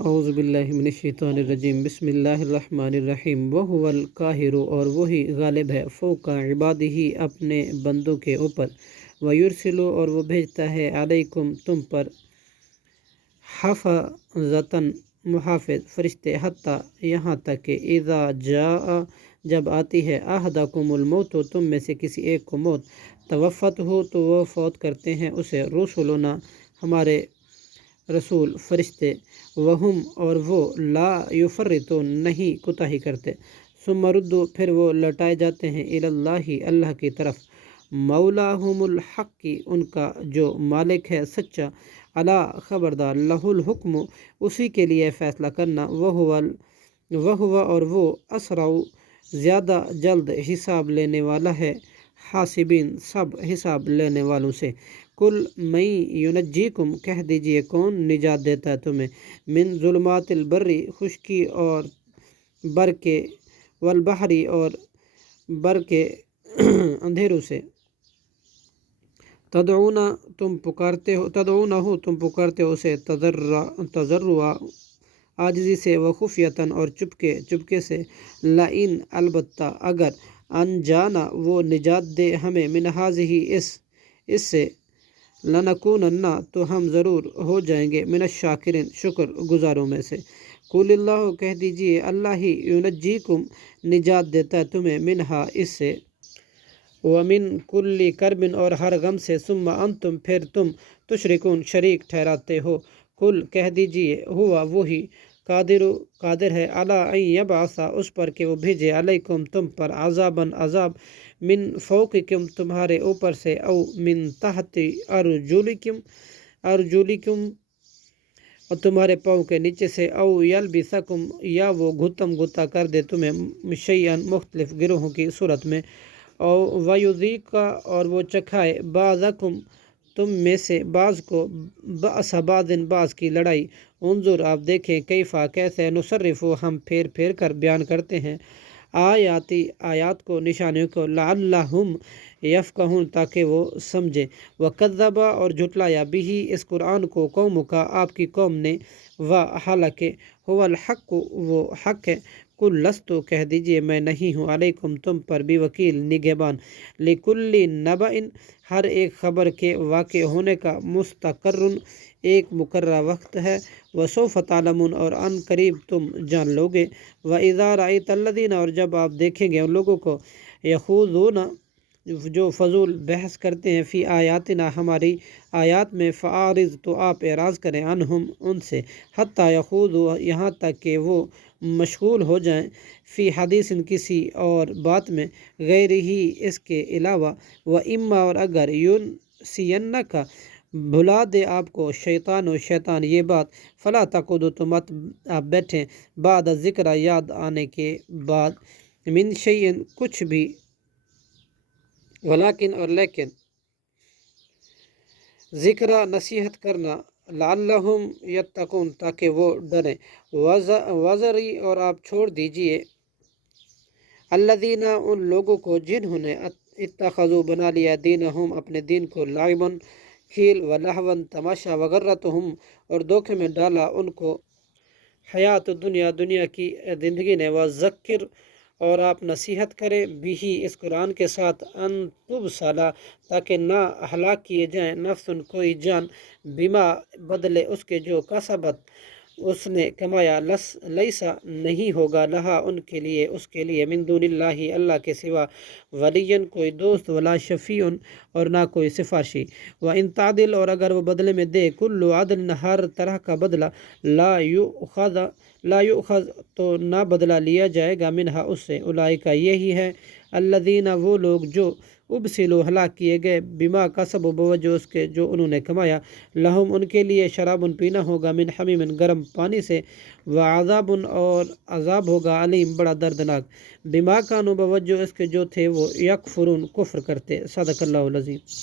اعوذ باللہ من الشیطان الرجیم بسم اللہ الرحمن الرحیم وہو القاہر اور وہی غالب ہے فوق عبادہ اپنے بندوں کے اوپر ویرسلو اور وہ بھیجتا ہے علیکم تم پر حفظتاً محافظ فرشتے حتیٰ یہاں تک کہ اذا جاء جب آتی ہے احدکم الموت تم میں سے کسی ایک کو موت توفت ہو تو وہ فوت کرتے ہیں اسے رسولنا ہمارے رسول فرشتے وہم اور وہ لا یفرطون نہیں کوتاہی کرتے ثم ردوا پھر وہ لوٹائے جاتے ہیں الی اللہ اللہ کی طرف مولاہم الحق کی ان کا جو مالک ہے سچا الا خبردار لہ الحکم اسی کے لیے فیصلہ کرنا وہ اور وہ اسرع زیادہ جلد حساب لینے والا ہے حاسبین سب حساب لینے والوں سے کل میں ینجیکم کہہ دیجئے کون نجات دیتا ہے تمہیں من ظلمات البری خشکی اور بر کے والبحری اور بر کے اندھیروں سے تدعونہ تم پکارتے ہو اسے تضرعا عاجزی سے وخفیتاً اور چپکے سے لئن البتہ اگر انجانا وہ نجات دے ہمیں من ہذہ اس سے لنکونن تو ہم ضرور ہو جائیں گے من الشاکرین شکر گزاروں میں سے قل اللہ کہہ دیجئے اللہ ہی ینجیکم نجات دیتا ہے تمہیں منہا اس سے ومن کل کرب اور ہر غم سے ثم انتم پھر تم تشرکون شریک ٹھہراتے ہو قل کہہ دیجئے ہوا وہی قادر ہے علی ان یبعث اس پر کہ وہ بھیجے علیکم تم پر عذاباً عذاب من فوقکم تمہارے اوپر سے او من تحت ارجلکم اور تمہارے پاؤں کے نیچے سے او یلبسکم یا وہ گھتا کر دے تمہیں شیئاً مختلف گروہوں کی صورت میں او ویذیق اور وہ چکھائے بعضکم تم میں سے بعض کو بأس بعض کی لڑائی انظر آپ دیکھیں کیفا کیسے نصرف ہم پھیر کر بیان کرتے ہیں آیات کو نشانیوں کو لعلہم یفقہون تاکہ وہ سمجھیں وکذب اور جھٹلایا بھی اس قرآن کو قوم کا آپ کی قوم نے حالانکہ هو الحق وہ حق ہے قل لست کہہ دیجئے میں نہیں ہوں علیکم تم پر بھی وکیل نگہبان لکل نبأ ہر ایک خبر کے واقع ہونے کا مستقر ایک مقررہ وقت ہے وسوف تعلمون اور ان قریب تم جان لوگے وَإِذَا رَأَيْتَ الَّذِينَ اور جب آپ دیکھیں گے ان لوگوں کو یخوضون جو فضول بحث کرتے ہیں فی آیاتنا ہماری آیات میں فَأَعْرِضْ تو آپ اعراض کریں عنہم ان سے حتیٰ یخوضوا یہاں تک کہ وہ مشغول ہو جائیں فی حدیث کسی اور بات میں غیر ہی اس کے علاوہ وَإِمَّا اور اگر یُنْسِیَنَّکَ بھلا دے آپ کو شیطان یہ بات فلا تقعدوا تو مت آپ بیٹھیں بعد ذکر یاد آنے کے بعد من شیئن کچھ بھی ولیکن اور لیکن ذکر نصیحت کرنا لعلہم یتقون تاکہ وہ ڈریں وذری اور آپ چھوڑ دیجئے الذین ان لوگوں کو جنہوں نے اتخذوا بنا لیا دینہم اپنے دین کو لعباً کھیل و لہواً تماشا وغرتہم اور دھوکے میں ڈالا ان کو حیات دنیا کی زندگی نے وذکر اور آپ نصیحت کریں بھی اس قرآن کے ساتھ ان تبصلا تاکہ نہ ہلاک کیے جائیں نفس کوئی جان بما بدلے اس کے جو کسبت اس نے کمایا لیسا نہیں ہوگا لہا ان کے لیے اس کے لیے من دون اللہ کے سوا ولیًا کوئی دوست ولا شفیع اور نہ کوئی سفارشی وَإِن تعدل اور اگر وہ بدلے میں دے کل عدل ہر طرح کا بدلہ لا یؤخذ تو نہ بدلہ لیا جائے گا منہا اس سے اولئک یہی ہے الذین وہ لوگ جو ابسلوا ہلاک کیے گئے بما کسبوا بوجہ اس کے جو انہوں نے کمایا لہم ان کے لیے شراب پینا ہوگا من حمیم گرم پانی سے وعذاب اور عذاب ہوگا علیم بڑا دردناک بما کانوا بوجہ اس کے جو تھے وہ یکفرون کفر کرتے صدق اللہ العظیم